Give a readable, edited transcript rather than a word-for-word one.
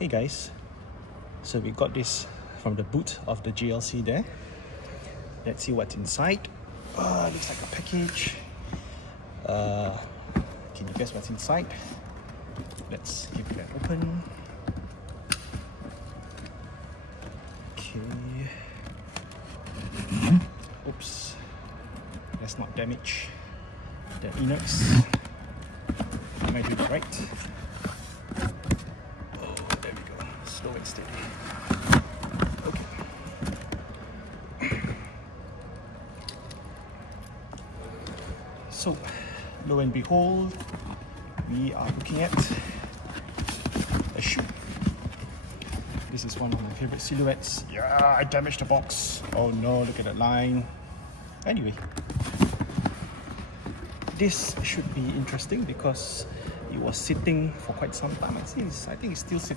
Hey guys, so we got this from the boot of the GLC there. Let's see what's inside. Looks like a package. Can you guess what's inside? Let's give that open. Okay. Oops. Let's not damage the innards. Am I doing it right? Oh, there we go. Slow and steady. Okay. So, lo and behold, we are looking at a shoe. This is one of my favorite silhouettes. Yeah, I damaged the box. Oh no, look at that line. Anyway, this should be interesting because it was sitting for quite some time. I think it's still sitting.